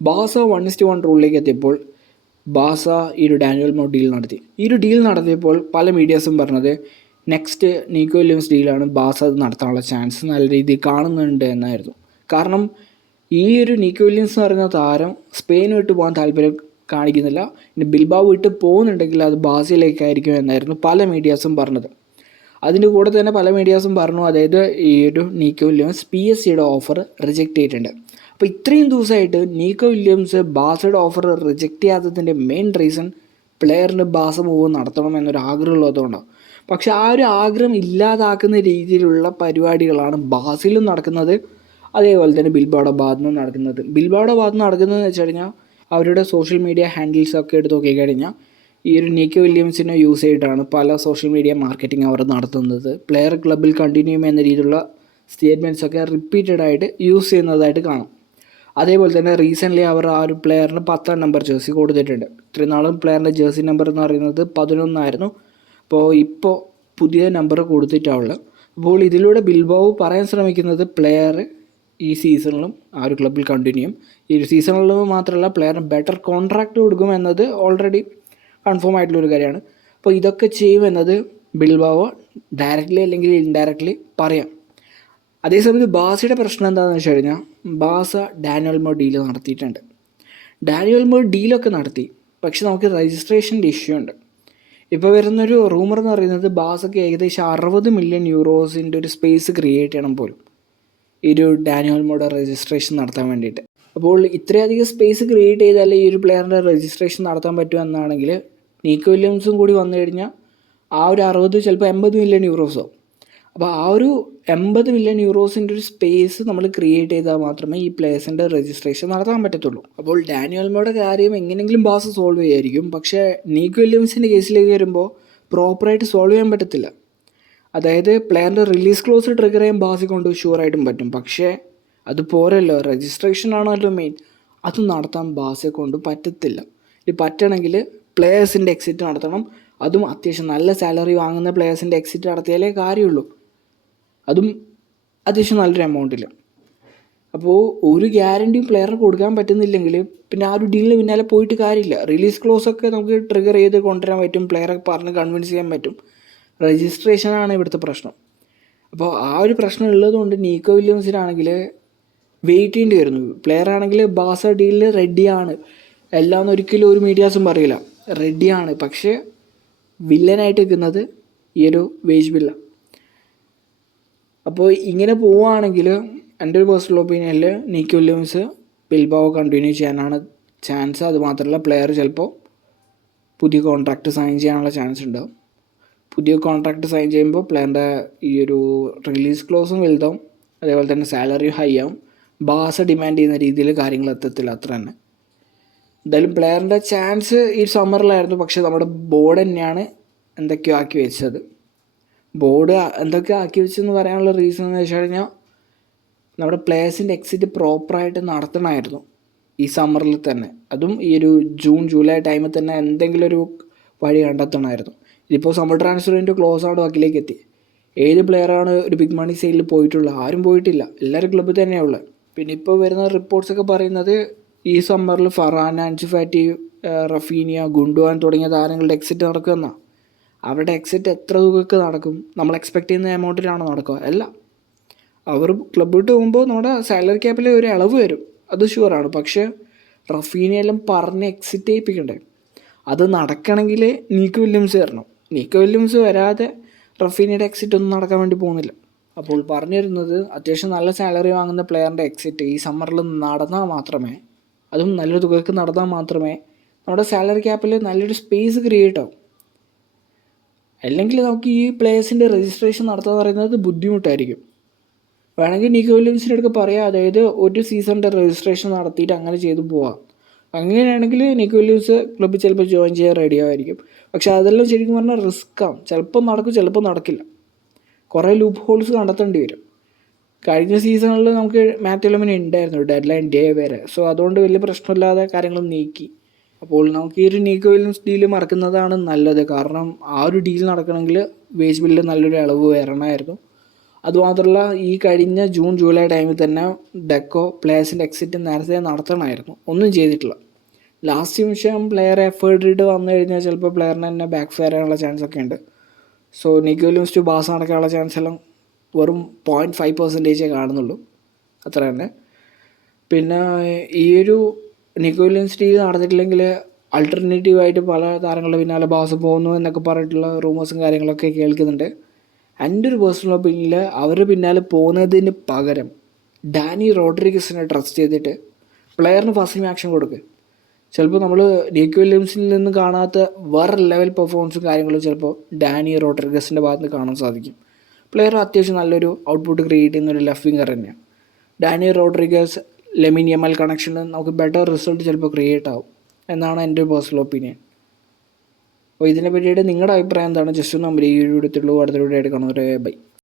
ബാസ one is one റൂളിലേക്ക് എത്തിയപ്പോൾ ബാസ ഈ ഒരു ഡാനിയൽ മോ ഡീൽ നടത്തി. ഈ ഒരു ഡീൽ നടത്തിയപ്പോൾ പല മീഡിയാസും പറഞ്ഞത് നെക്സ്റ്റ് നീക്കോ വില്യംസ് ഡീലാണ് ബാസ അത് നടത്താനുള്ള ചാൻസ് നല്ല രീതിയിൽ കാണുന്നുണ്ട് എന്നായിരുന്നു. കാരണം ഈ ഒരു നീക്കോ വില്യംസ് എന്ന് പറയുന്ന താരം സ്പെയിൻ വിട്ട് പോകാൻ താല്പര്യം കാണിക്കുന്നില്ല. പിന്നെ ബിൽബാവ് വിട്ട് പോകുന്നുണ്ടെങ്കിൽ അത് ബാസയിലേക്കായിരിക്കും എന്നായിരുന്നു പല മീഡിയാസും പറഞ്ഞത്. അതിന്റെ കൂടെ തന്നെ പല മീഡിയാസും പറഞ്ഞു. അതായത് ഈ ഒരു നീക്കോ വില്യംസ് പി എസ് സിയുടെ ഓഫർ റിജക്റ്റ് ചെയ്തിട്ടുണ്ട്. അപ്പോൾ ഇത്രയും ദിവസമായിട്ട് നീക്കോ വില്യംസ് ബാസയുടെ ഓഫർ റിജക്റ്റ് ചെയ്യാത്തതിന്റെ മെയിൻ റീസൺ പ്ലെയറിന് ബാസ മൂവ് നടത്തണം എന്നൊരു ആഗ്രഹം ഉള്ളതുകൊണ്ടാണ് പക്ഷെ ആ ഒരു ആഗ്രഹം ഇല്ലാതാക്കുന്ന രീതിയിലുള്ള പരിപാടികളാണ് ബാസിലും നടക്കുന്നത്. അതേപോലെ തന്നെ ബിൽബാഡോ നിന്ന് നടക്കുന്നത്. ബിൽബാഡോ നിന്ന് നടക്കുന്നതെന്ന് വെച്ച് കഴിഞ്ഞാൽ അവരുടെ സോഷ്യൽ മീഡിയ ഹാൻഡിൽസ് ഒക്കെ എടുത്ത് നോക്കിക്കഴിഞ്ഞാൽ ഈ ഒരു നീക്കി വില്യംസിനെ യൂസ് ചെയ്തിട്ടാണ് പല സോഷ്യൽ മീഡിയ മാർക്കറ്റിംഗ് അവർ നടത്തുന്നത്. പ്ലെയർ ക്ലബിൽ കണ്ടിന്യൂ എന്ന രീതിയിലുള്ള സ്റ്റേറ്റ്മെന്റ്സ് ഒക്കെ റിപ്പീറ്റഡ് ആയിട്ട് യൂസ് ചെയ്യുന്നതായിട്ട് കാണാം. അതേപോലെ തന്നെ റീസെന്റ്ലി അവർ ആ ഒരു പ്ലെയറിന് പത്താം നമ്പർ ജേഴ്സി കൊടുത്തിട്ടുണ്ട്. ഇത്രയും നാളും പ്ലെയറിന്റെ ജേഴ്സി നമ്പർ എന്ന് പറയുന്നത് പതിനൊന്നായിരുന്നു. അപ്പോൾ ഇപ്പോൾ പുതിയ നമ്പർ കൊടുത്തിട്ടാണുള്ളത്. അപ്പോൾ ഇതിലൂടെ ബിൽബാവ് പറയാൻ ശ്രമിക്കുന്നത് പ്ലെയർ ഈ സീസണിലും ആ ഒരു ക്ലബിൽ കണ്ടിന്യൂ ചെയ്യും. ഈ ഒരു സീസണിലും മാത്രമല്ല പ്ലെയറിന് ബെറ്റർ കോൺട്രാക്റ്റ് കൊടുക്കും എന്നത് ഓൾറെഡി കൺഫേം ആയിട്ടുള്ളൊരു കാര്യമാണ്. അപ്പോൾ ഇതൊക്കെ ചെയ്യുമെന്നത് ബിൽബാവ് ഡയറക്റ്റ്ലി അല്ലെങ്കിൽ ഇൻഡയറക്റ്റ്ലി പറയാം. അതേസമയത്ത് ബാസയുടെ പ്രശ്നം എന്താണെന്ന് വെച്ച് കഴിഞ്ഞാൽ ബാസ ഡാനിയൽ മോ ഡീൽ നടത്തിയിട്ടുണ്ട്. ഡാനിയൽ മോ ഡീലൊക്കെ നടത്തി. പക്ഷെ നമുക്ക് രജിസ്ട്രേഷന്റെ ഇഷ്യൂ ഉണ്ട്. ഇപ്പോൾ വരുന്നൊരു റൂമർ എന്ന് പറയുന്നത് ബാസക്ക് ഏകദേശം അറുപത് മില്യൺ യൂറോസിന്റെ ഒരു സ്പേസ് ക്രിയേറ്റ് ചെയ്യണം പോലും. ഈ ഒരു ഡാനിയൽ മോഡ് രജിസ്ട്രേഷൻ നടത്താൻ വേണ്ടിയിട്ട്. അപ്പോൾ ഇത്രയധികം സ്പേസ് ക്രിയേറ്റ് ചെയ്താലേ ഈ ഒരു പ്ലെയറിന്റെ രജിസ്ട്രേഷൻ നടത്താൻ പറ്റുമെന്നാണെങ്കിൽ നീക്കോ വില്യംസും കൂടി വന്നു കഴിഞ്ഞാൽ ആ ഒരു അറുപത് ചിലപ്പോൾ എൺപത് മില്യൺ യൂറോസോ അപ്പോൾ ആ ഒരു എൺപത് മില്യൺ യൂറോസിന്റെ ഒരു സ്പേസ് നമ്മൾ ക്രിയേറ്റ് ചെയ്താൽ മാത്രമേ ഈ പ്ലേസിന്റെ രജിസ്ട്രേഷൻ നടത്താൻ പറ്റത്തുള്ളൂ. അപ്പോൾ ഡാനിയൽമോയുടെ കാര്യം എങ്ങനെയെങ്കിലും ബാസ് സോൾവ് ചെയ്യായിരിക്കും. പക്ഷേ നീക്ക് വില്യംസിന്റെ കേസിലേക്ക് വരുമ്പോൾ പ്രോപ്പറായിട്ട് സോൾവ് ചെയ്യാൻ പറ്റത്തില്ല. അതായത് പ്ലെയറിന്റെ റിലീസ് ക്ലോസ് ട്രിഗർ ചെയ്യാൻ ബാസി കൊണ്ട് ഷുവറായിട്ടും പറ്റും. പക്ഷേ അത് പോരല്ലോ. രജിസ്ട്രേഷൻ ആണല്ലോ മെയിൻ അത് നടത്താൻ ബാസെ കൊണ്ട് പറ്റത്തില്ല. ഇത് പറ്റണമെങ്കിൽ പ്ലേയേഴ്സിന്റെ എക്സിറ്റ് നടത്തണം. അതും അത്യാവശ്യം നല്ല സാലറി വാങ്ങുന്ന പ്ലേയേഴ്സിന്റെ എക്സിറ്റ് നടത്തിയാലേ കാര്യമുള്ളൂ. അതും അത്യാവശ്യം നല്ലൊരു എമൗണ്ടിൽ അപ്പോൾ ഒരു ഗ്യാരണ്ടിയും പ്ലെയറിന് കൊടുക്കാൻ പറ്റുന്നില്ലെങ്കിൽ പിന്നെ ആ ഒരു ഡീലിന് പിന്നാലെ പോയിട്ട് കാര്യമില്ല. റിലീസ് ക്ലോസ് ഒക്കെ നമുക്ക് ട്രിഗർ ചെയ്ത് കൊണ്ടുവരാൻ പറ്റും. പ്ലെയറെ പറഞ്ഞ് കൺവിൻസ് ചെയ്യാൻ പറ്റും. രജിസ്ട്രേഷനാണ് ഇവിടുത്തെ പ്രശ്നം. അപ്പോൾ ആ ഒരു പ്രശ്നം ഉള്ളതുകൊണ്ട് നീക്കോ വില്യംസിനാണെങ്കിൽ വെയിറ്റ് ചെയ്യേണ്ടി വരുന്നു പ്ലെയർ ആണെങ്കിൽ ബാസ ഡീലിൽ റെഡിയാണ് എല്ലാം ഒരിക്കലും ഒരു മീഡിയാസും പറയില്ല. റെഡിയാണ് പക്ഷേ വില്ലനായിട്ട് നിൽക്കുന്നത് ഈ ഒരു വേജ് ബില്ല അപ്പോൾ ഇങ്ങനെ പോവുകയാണെങ്കിൽ എന്റെ ഒരു പേഴ്സണൽ ഒപ്പീനിയനിൽ നീക്കി വില്യംസ് ബിൽബാവോ കണ്ടിന്യൂ ചെയ്യാനാണ് ചാൻസ് അത് മാത്രമല്ല പ്ലെയർ ചിലപ്പോൾ പുതിയ കോൺട്രാക്റ്റ് സൈൻ ചെയ്യാനുള്ള ചാൻസ് ഉണ്ടാവും. പുതിയ കോൺട്രാക്റ്റ് സൈൻ ചെയ്യുമ്പോൾ പ്ലെയറിന്റെ ഈ ഒരു റിലീസ് ക്ലോസും വലുതാവും. അതേപോലെ തന്നെ സാലറി ഹൈ ആവും. ബാസ് ഡിമാൻഡ് ചെയ്യുന്ന രീതിയിൽ കാര്യങ്ങൾ എത്തത്തില്ല അത്ര തന്നെ. എന്തായാലും പ്ലെയറിന്റെ ചാൻസ് ഈ സമ്മറിലായിരുന്നു പക്ഷേ നമ്മുടെ ബോർഡ് തന്നെയാണ് എന്തൊക്കെയോ ആക്കി വെച്ചത്. ബോർഡ് എന്തൊക്കെ ആക്കി വെച്ചെന്ന് പറയാനുള്ള റീസൺ എന്ന് വെച്ച് കഴിഞ്ഞാൽ നമ്മുടെ പ്ലേയേഴ്സിന്റെ എക്സിറ്റ് പ്രോപ്പറായിട്ട് നടത്തണമായിരുന്നു ഈ സമ്മറിൽ തന്നെ. അതും ഈ ഒരു ജൂൺ ജൂലൈ ടൈമിൽ തന്നെ എന്തെങ്കിലും ഒരു വഴി കണ്ടെത്തണമായിരുന്നു. ഇതിപ്പോൾ സമ്മർ ട്രാൻസ്ഫറിന്റെ ക്ലോസ് ആണ് വാക്കിലേക്ക് എത്തി. ഏത് പ്ലെയറാണ് ഒരു ബിഗ് മണി സെയിലിൽ പോയിട്ടുള്ളത്? ആരും പോയിട്ടില്ല. എല്ലാവരും ക്ലബ്ബിൽ തന്നെയുള്ളത് പിന്നെ ഇപ്പോൾ വരുന്ന റിപ്പോർട്ട്സൊക്കെ പറയുന്നത് ഈ സമ്മറിൽ Ferran and Fati Raphinha Gundogan തുടങ്ങിയ താരങ്ങളുടെ എക്സിറ്റ് നടക്കുമെന്നാണ് അവരുടെ എക്സിറ്റ് എത്ര തുകക്ക് നടക്കും? നമ്മൾ എക്സ്പെക്ട് ചെയ്യുന്ന എമൗണ്ടിലാണോ നടക്കുക. അല്ല. അവർ ക്ലബ് വിട്ട് പോകുമ്പോൾ നമ്മുടെ സാലറി ക്യാപ്പിൽ ഒരു ഇളവ് വരും. അത് ഷുവറാണ് പക്ഷേ റഫീനെല്ലാം പറഞ്ഞ് എക്സിറ്റ് ചെയ്യിപ്പിക്കണ്ടേ? അത് നടക്കണമെങ്കിൽ നീക്ക് വില്യംസ് വരണം. നീക്ക് വില്യംസ് വരാതെ റഫീനയുടെ എക്സിറ്റ് ഒന്നും നടക്കാൻ വേണ്ടി പോകുന്നില്ല. അപ്പോൾ പറഞ്ഞു വരുന്നത് അത്യാവശ്യം നല്ല സാലറി വാങ്ങുന്ന പ്ലെയറിന്റെ എക്സിറ്റ് ഈ സമ്മറിൽ നടന്നാൽ മാത്രമേ അതും നല്ലൊരു തുകയ്ക്ക് നടന്നാൽ മാത്രമേ നമ്മുടെ സാലറി ക്യാപ്പിൽ നല്ലൊരു സ്പേസ് ക്രിയേറ്റ് ആവും. അല്ലെങ്കിൽ നമുക്ക് ഈ പ്ലേയേഴ്സിന്റെ രജിസ്ട്രേഷൻ നടത്തുക പറയുന്നത് ബുദ്ധിമുട്ടായിരിക്കും. വേണമെങ്കിൽ നിക്കോ വില്യംസിന്റെ അടുത്ത് പറയാം അതായത് ഒരു സീസണിന്റെ രജിസ്ട്രേഷൻ നടത്തിയിട്ട് അങ്ങനെ ചെയ്തു പോവാം. അങ്ങനെയാണെങ്കിൽ നിക്കോ വില്യംസ് ക്ലബ്ബിൽ ചിലപ്പോൾ ജോയിൻ ചെയ്യാൻ റെഡി ആയിരിക്കും. പക്ഷെ അതെല്ലാം ശരിക്കും പറഞ്ഞാൽ റിസ്ക്കാണ് ചിലപ്പോൾ നടക്കും ചിലപ്പോൾ നടക്കില്ല. കുറേ ലൂപ്പ് ഹോൾസ് കണ്ടെത്തേണ്ടി വരും. കഴിഞ്ഞ സീസണിൽ നമുക്ക് മാറ്റ് എലമിന് ഉണ്ടായിരുന്നു ഡെഡ് ലൈൻ ഡേ വരെ. സോ അതുകൊണ്ട് വലിയ പ്രശ്നമില്ലാതെ കാര്യങ്ങൾ നീക്കി. അപ്പോൾ നമുക്ക് ഈ ഒരു നീക്കോ വില്യംസ് ഡീൽ മറക്കുന്നതാണ് നല്ലത്. കാരണം ആ ഒരു ഡീൽ നടക്കണമെങ്കിൽ വേജ് ബില്ല് നല്ലൊരു ഇളവ് വരണമായിരുന്നു. അതുമാത്രമല്ല ഈ കഴിഞ്ഞ ജൂൺ ജൂലൈ ടൈമിൽ തന്നെ ഡെക്കോ പ്ലേയേഴ്സിന്റെ എക്സിറ്റ് നേരത്തെ നടത്തണമായിരുന്നു. ഒന്നും ചെയ്തിട്ടില്ല. ലാസ്റ്റ് നിമിഷം പ്ലെയർ എഫേർട്ട് ഇട്ട് വന്നു കഴിഞ്ഞാൽ ചിലപ്പോൾ പ്ലെയറിന് തന്നെ ബാക്ക് ഫയർ ചെയ്യാനുള്ള ചാൻസ് ഒക്കെ ഉണ്ട്. So Nico Williams to bass നടക്കാനുള്ള ചാൻസ് എല്ലാം വെറും പോയിന്റ് ഫൈവ് പെർസെന്റേജേ കാണുന്നുള്ളൂ. അത്ര തന്നെ പിന്നെ ഈ ഒരു നിക്കോ വില്യംസ് ഡീൽ നടന്നിട്ടില്ലെങ്കിൽ അൾട്ടർനേറ്റീവ് ആയിട്ട് പല താരങ്ങളുടെ പിന്നാലെ ബാസ് പോകുന്നു എന്നൊക്കെ പറഞ്ഞിട്ടുള്ള റൂമേഴ്സും കാര്യങ്ങളൊക്കെ കേൾക്കുന്നുണ്ട്. എന്റെ ഒരു പേഴ്സണൽ ഒപ്പീനിയനിൽ അവർ പിന്നാലെ പോകുന്നതിന് പകരം ഡാനി റോഡ്രിഗസിനെ ട്രസ്റ്റ് ചെയ്തിട്ട് പ്ലെയറിന് ഫസ്റ്റ് ആക്ഷൻ കൊടുക്കുക ചിലപ്പോൾ നമ്മൾ നിക്കോ വില്യംസിൽ നിന്ന് കാണാത്ത വേറെ ലെവൽ പെർഫോമൻസും കാര്യങ്ങളും ചിലപ്പോൾ ഡാനി റോഡ്രിഗസിന്റെ ഭാഗത്ത് കാണാൻ സാധിക്കും. പ്ലെയർ അത്യാവശ്യം നല്ലൊരു ഔട്ട്പുട്ട് ക്രിയേറ്റ് ചെയ്യുന്ന ഒരു ലെഫ്റ്റ് വിങ്ങർ തന്നെയാണ് ഡാനി റോഡ്രിഗസ് ലെമിൻ എം എൽ കണക്ഷന് നമുക്ക് ബെറ്റർ റിസൾട്ട് ചിലപ്പോൾ ക്രിയേറ്റ് ആവും. എന്നാണ് എന്റെ ഒരു പേഴ്സണൽ ഒപ്പീനിയൻ അപ്പോൾ ഇതിനെ പറ്റിയിട്ട് നിങ്ങളുടെ അഭിപ്രായം എന്താണ്? ജസ്റ്റ് ഒന്ന് നമ്പർ ഈ വീഡിയോ എടുത്തുള്ളൂ. അടുത്ത വീഡിയോ ആയിട്ട് കാണുന്നവരെ ബൈ